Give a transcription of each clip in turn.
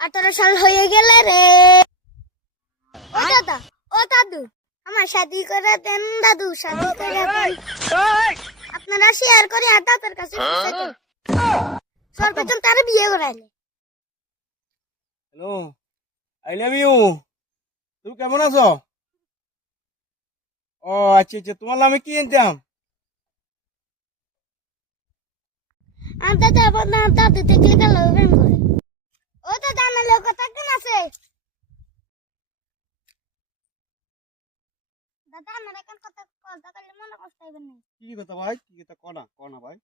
18 সাল হয়ে গেলে রে। ও দাদা, ও দাদু, আমার শাদি করে দেন দাদু, শাদি করে দেন। আপনারা শেয়ার করে আর দাদার কাছে পৌঁছে দেন। সর্বপ্রথম তার বিয়ে করাইলে। Hello, I love you. তুমি কেমন আছো? ও আচ্ছা আচ্ছা, তোমার নামে কি আনতাম? আর দাদা আপনার দাদু দেখলে গেল প্রেম করে। ও দাদা, আমার লোক থাকতেন আছে। দাদা, আমার এখন কথা কথা করলে মনে কষ্ট হইবে না। কি কথা ভাই? কি কথা কনা ভাই?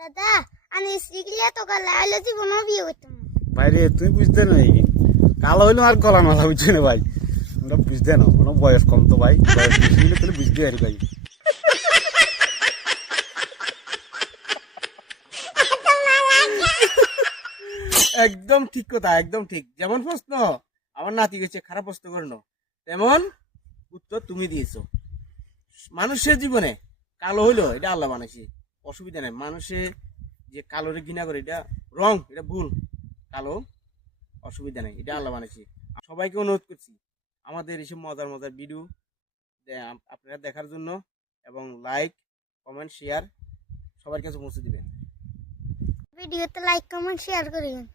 দাদা, আমি শিখলে তো কাল আইলে জীবনও বিয়ে করতাম না। ভাই রে, তুই বুঝতে নাই কালো হইলো আর গলা মালা বুঝছে না ভাই। আমরা বুঝতে না, কোনো বয়স কম তো ভাই, বয়স বেশি হইলে তাহলে বুঝতে পারি ভাই। একদম ঠিক কথা, একদম ঠিক। যেমন প্রশ্ন আমার নাতি গেছে খারাপ প্রশ্ন করলো, তেমন উত্তর তুমি দিয়েছো। মানুষের জীবনে কালো হইলো এটা আল্লাহ বানাইছে, অসুবিধা নাই। মানুষে যে কালোরে ঘৃণা করে এটা রং, এটা ভুল। কালো অসুবিধা নাই, এটা আল্লাহ বানাইছে। সবাইকে অনুরোধ করছি আমাদের এইসব মজার মজার ভিডিও আপনারা দেখার জন্য, এবং লাইক কমেন্ট শেয়ার সবার কাছে পৌঁছে দিবেন। ভিডিওতে লাইক কমেন্ট শেয়ার করিবেন।